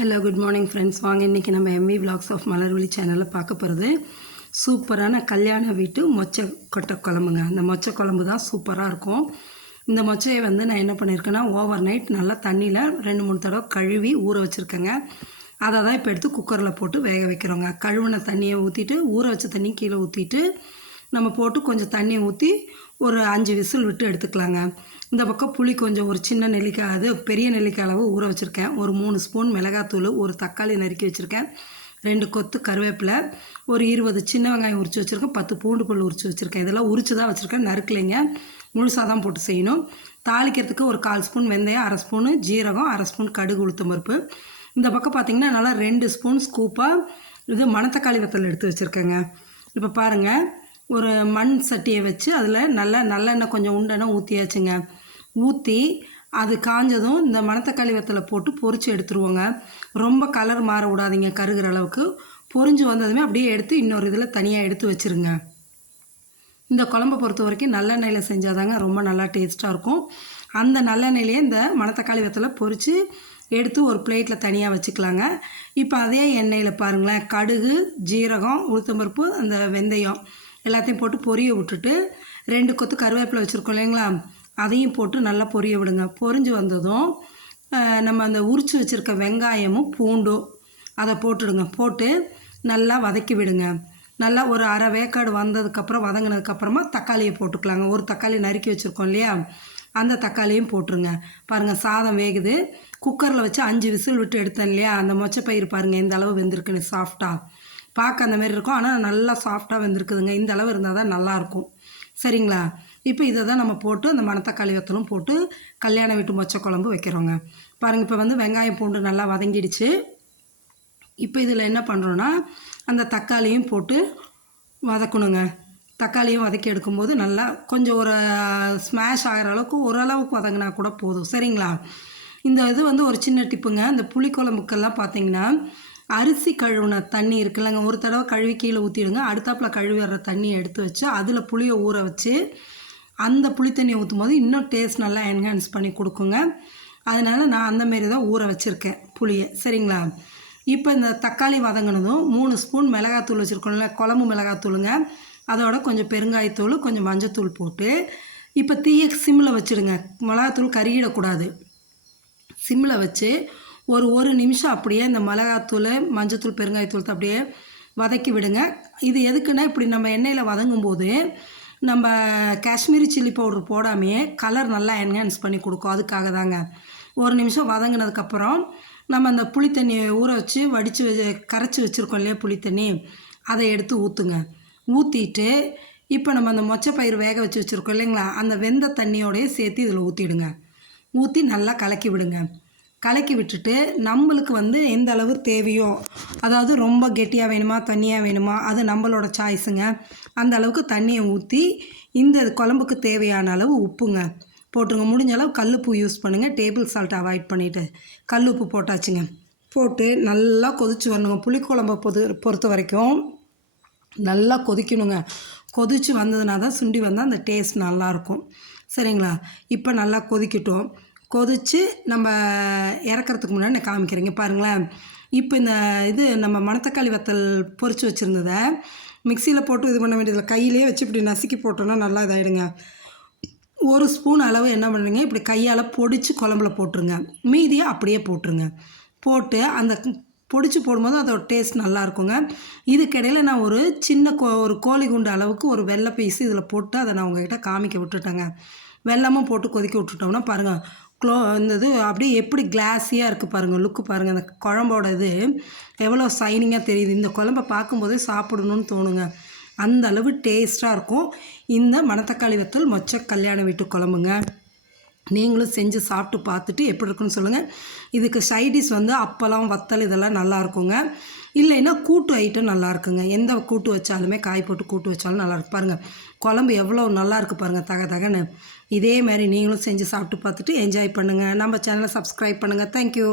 Hello good morning friends. வாங்க இன்றைக்கி நம்ம எம்வி விலாக்ஸ் ஆஃப் மலர்விழி சேனலில் பார்க்க போகிறது சூப்பரான கல்யாண வீட்டு மொச்சை கொட்டை குழம்புங்க. அந்த மொச்சை குழம்பு தான் சூப்பராக இருக்கும். இந்த மொச்சையை நான் என்ன பண்ணியிருக்கேன்னா ஓவர் நைட் நல்லா தண்ணியில் 2-3 தடவை கழுவி ஊற வச்சுருக்கேங்க. அதை தான் இப்போ எடுத்து குக்கரில் போட்டு வேக வைக்கிறோங்க. கழுவின தண்ணியை ஊற்றிட்டு ஊற வச்ச தண்ணி கீழே ஊற்றிட்டு நம்ம போட்டு கொஞ்சம் தண்ணியை ஊற்றி ஒரு 5 விசில் விட்டு எடுத்துக்கலாங்க. இந்த பக்கம் புளி கொஞ்சம் ஒரு சின்ன நெல்லிக்காய், அது பெரிய நெல்லிக்காய் அளவு ஊற வச்சுருக்கேன். ஒரு 3 ஸ்பூன் மிளகாத்தூள், ஒரு தக்காளி நறுக்கி வச்சுருக்கேன், 2 கொத்து கருவேப்பிலை, ஒரு 20 சின்ன வெங்காயம் உரித்து வச்சுருக்கேன், 10 பூண்டு பல் உரித்து வச்சுருக்கேன். இதெல்லாம் உரித்து தான் வச்சுருக்கேன், நறுக்கலைங்க, முழுசாக தான் போட்டு செய்யணும். தாளிக்கிறதுக்கு ஒரு 1/4 ஸ்பூன் வெந்தயம், 1/2 ஸ்பூனு ஜீரகம், 1/2 ஸ்பூன் கடுகு உளுத்தம் பருப்பு. இந்த பக்கம் பார்த்திங்கன்னா நல்லா 2 ஸ்பூன் ஸ்கூப்பாக இது மணத்தக்காளி வத்தல் எடுத்து வச்சுருக்கேங்க. இப்போ பாருங்கள், ஒரு மண் சட்டியை வச்சு அதில் நல்லெண்ணெய் கொஞ்சம் உண்டெண்ணெய் ஊற்றியாச்சுங்க. ஊற்றி அது காஞ்சதும் இந்த மணத்தக்காளி வத்தலை போட்டு பொரித்து எடுத்துருவோங்க. ரொம்ப கலர் மாற விடாதீங்க, கருகிற அளவுக்கு. பொரிஞ்சு வந்ததுமே அப்படியே எடுத்து இன்னொரு இதில் தனியாக எடுத்து வச்சுருங்க. இந்த குழம்பை பொறுத்த வரைக்கும் நல்லெண்ணெயில் செஞ்சாதாங்க ரொம்ப நல்லா டேஸ்ட்டாக இருக்கும். அந்த நல்லெண்ணெயிலே இந்த மணத்தக்காளி வத்தலை பொரித்து எடுத்து ஒரு பிளேட்டில் தனியாக வச்சுக்கலாங்க. இப்போ அதே எண்ணெயில் பாருங்களேன், கடுகு, ஜீரகம், உளுத்தம்பருப்பு, அந்த வெந்தயம் எல்லாத்தையும் போட்டு பொரிய விட்டுட்டு 2 கொத்து கருவேப்பிலை வச்சுருக்கோம் இல்லைங்களா, அதையும் போட்டு நல்லா பொரிய விடுங்க. பொரிஞ்சு வந்ததும் நம்ம அந்த உரித்து வச்சுருக்க வெங்காயமும் பூண்டும் அதை போட்டுடுங்க. போட்டு நல்லா வதக்கி விடுங்க. நல்லா ஒரு அரை வேக்காடு வந்ததுக்கப்புறம் வதங்கினதுக்கப்புறமா தக்காளியை போட்டுக்கலாங்க. ஒரு தக்காளி நறுக்கி வச்சுருக்கோம் இல்லையா, அந்த தக்காளியும் போட்டுருங்க. பாருங்கள், சாதம் வேகுது. குக்கரில் வச்சு 5 விசில் விட்டு எடுத்தேன் இல்லையா, அந்த மொச்சப்பயிறு பாருங்கள் இந்த அளவு வெந்திருக்குன்னு, சாஃப்டாக பார்க்க அந்த மாதிரி இருக்கும். ஆனால் நல்லா சாஃப்டாக வெந்திருக்குதுங்க. இந்த அளவு இருந்தால் தான் நல்லாயிருக்கும். சரிங்களா? இப்போ இதை தான் நம்ம போட்டு அந்த மணத்தக்காளி வத்தலும் போட்டு கல்யாண வீட்டு மொச்சை குழம்பு வைக்கிறோங்க. பாருங்கள், இப்போ வெங்காயம் பூண்டு நல்லா வதங்கிடுச்சு. இப்போ இதில் என்ன பண்ணுறோன்னா அந்த தக்காளியும் போட்டு வதக்கணுங்க. தக்காளியும் வதக்கி எடுக்கும்போது நல்லா கொஞ்சம் ஒரு ஸ்மாஷ் ஆகிற அளவுக்கு ஓரளவுக்கு வதங்கினா கூட போதும். சரிங்களா? இந்த இது ஒரு சின்ன டிப்புங்க. இந்த புளிக்குழம்புக்கெல்லாம் பார்த்திங்கன்னா அரிசி கழுவுன தண்ணி இருக்குல்லங்க, ஒரு தடவை கழுவி கீழே ஊற்றிடுங்க. அடுத்தாப்பில் கழுவி வர்ற தண்ணியை எடுத்து வச்சு அதில் புளியை ஊற வச்சு அந்த புளி தண்ணியை ஊற்றும் போது இன்னும் டேஸ்ட் நல்லா என்ஹான்ஸ் பண்ணி கொடுக்குங்க. அதனால் நான் அந்தமாரி தான் ஊற வச்சுருக்கேன் புளியை. சரிங்களா? இப்போ இந்த தக்காளி வதங்கினதும் 3 ஸ்பூன் மிளகாத்தூள் வச்சுருக்கோம்ல, குழம்பு மிளகாத்தூளுங்க, அதோட கொஞ்சம் பெருங்காயத்தூள், கொஞ்சம் மஞ்சத்தூள் போட்டு இப்போ தீயை சிம்மில் வச்சுடுங்க. மிளகாத்தூள் கருகிடக்கூடாது. சிம்மில் வச்சு ஒரு நிமிஷம் அப்படியே இந்த மிளகாத்தூள், மஞ்சத்தூள், பெருங்காயத்தூள் அப்படியே வதக்கி விடுங்க. இது எதுக்குன்னா, இப்படி நம்ம எண்ணெயில் வதங்கும்போது நம்ம காஷ்மீரி சில்லி பவுட்ரு போடாமையே கலர் நல்லா என்ஹான்ஸ் பண்ணி கொடுக்கும். அதுக்காக தாங்க. ஒரு நிமிஷம் வதங்கினதுக்கப்புறம் நம்ம அந்த புளி தண்ணியை ஊற வச்சு கரைச்சி வச்சுருக்கோம் இல்லையா புளி தண்ணி, அதை எடுத்து ஊற்றுங்க. ஊற்றிட்டு இப்போ நம்ம அந்த மொச்சப்பயிறு வேக வச்சு வச்சுருக்கோம் இல்லைங்களா, அந்த வெந்த தண்ணியோடையே சேர்த்து இதில் ஊற்றிடுங்க. ஊற்றி நல்லா கலக்கி விடுங்க. கலக்கி விட்டுட்டு நம்மளுக்கு எந்த அளவு தேவையோ, அதாவது ரொம்ப கெட்டியாக வேணுமா தண்ணியாக வேணுமா அது நம்மளோட சாய்ஸுங்க. அந்த அளவுக்கு தண்ணியை ஊற்றி இந்த குழம்புக்கு தேவையான அளவு உப்புங்க போட்டுருங்க. முடிஞ்ச அளவு கல்லுப்பு யூஸ் பண்ணுங்கள், டேபிள் சால்ட் அவாய்ட் பண்ணிவிட்டு. கல்லுப்பு போட்டாச்சுங்க. போட்டு நல்லா கொதிச்சு வரணுங்க. புளிக்குழம்பை பொறுத்த வரைக்கும் நல்லா கொதிக்கணுங்க. கொதித்து வந்ததுனா தான் சுண்டி வந்தால் அந்த டேஸ்ட் நல்லாயிருக்கும். சரிங்களா? இப்போ நல்லா கொதிக்கட்டும். கொதித்து நம்ம இறக்குறதுக்கு முன்னாடி நான் காமிக்கிறேங்க. பாருங்களேன், இப்போ இந்த நம்ம மணத்தக்காளி வத்தல் பொரித்து வச்சுருந்ததை மிக்சியில் போட்டு இது பண்ண வேண்டியதில்லை, கையிலே வச்சு இப்படி நசுக்கி போட்டோன்னா நல்லா இதாகிடுங்க. 1 ஸ்பூன் அளவு என்ன பண்ணுறீங்க, இப்படி கையால் பொடிச்சு குழம்புல போட்டுருங்க. மீதியை அப்படியே போட்டுருங்க. போட்டு அந்த பொடிச்சு போடும்போது அதோட டேஸ்ட் நல்லா இருக்குங்க. இதுக்கிடையில் நான் ஒரு சின்ன ஒரு கோழி குண்டு அளவுக்கு ஒரு வெள்ளை பீஸு இதில் போட்டு அதை நான் உங்கள்கிட்ட காமிக்க விட்டுட்டேங்க. வெல்லமும் போட்டு கொதிக்க விட்டுட்டோம்னா பாருங்கள், இந்த இது அப்படியே எப்படி கிளாஸியாக இருக்குது பாருங்கள், லுக்கு பாருங்கள். அந்த குழம்போட இது எவ்வளோ ஷைனிங்காக தெரியுது. இந்த குழம்பை பார்க்கும்போதே சாப்பிடணுன்னு தோணுங்க. அந்த அளவு டேஸ்ட்டாக இருக்கும் இந்த மணத்தக்காளி வத்தல் மொச்சை கல்யாண வீட்டு குழம்புங்க. நீங்களும் செஞ்சு சாப்பிட்டு பார்த்துட்டு எப்படி இருக்குன்னு சொல்லுங்கள். இதுக்கு சைடிஷ் அப்பளம், வத்தல் இதெல்லாம் நல்லா இருக்குங்க. இல்லைன்னா கூட்டு ஐட்டம் நல்லா இருக்குங்க. எந்த கூட்டு வச்சாலுமே, காய் போட்டு கூட்டு வச்சாலும் நல்லாயிருக்கு. பாருங்கள், குழம்பு எவ்வளோ நல்லா இருக்குது பாருங்கள், தகன்னு. இதே மாதிரி நீங்களும் செஞ்சு சாப்பிட்டு பார்த்துட்டு என்ஜாய் பண்ணுங்கள். நம்ம சேனலை சப்ஸ்கிரைப் பண்ணுங்கள். தேங்க்யூ.